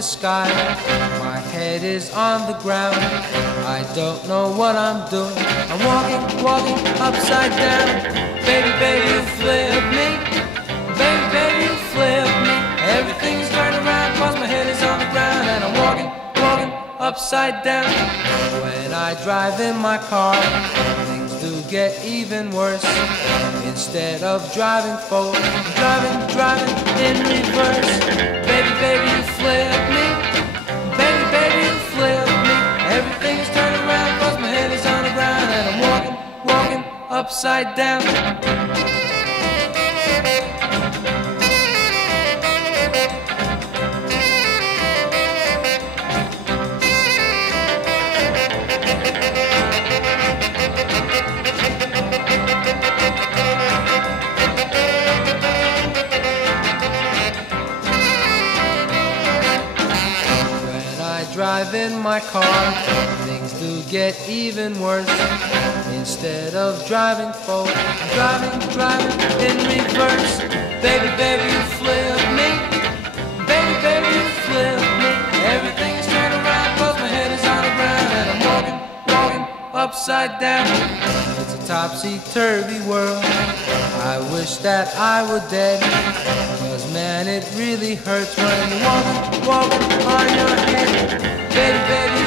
the sky. My head is on the ground. I don't know what I'm doing. I'm walking upside down. Baby, baby, you flip me. Baby, baby, you flip me. Everything's turning around 'cause my head is on the ground. And I'm walking upside down. When I drive in my car, things do get even worse. Instead of driving forward, I'm driving in reverse. Baby, baby, you flip me. Baby, baby, you flip me. Everything's turning around 'cause my head is on the ground. And I'm walking upside down. Drive in my car, things do get even worse. Instead of driving forward, I'm driving in reverse. Baby, baby, you flip me. Baby, baby, you flip me. Everything is turned around 'cause my head is on the ground. And I'm walking upside down. It's a topsy-turvy world. I wish that I were dead. 'Cause man, it really hurts when you're walking on your head. Baby, baby,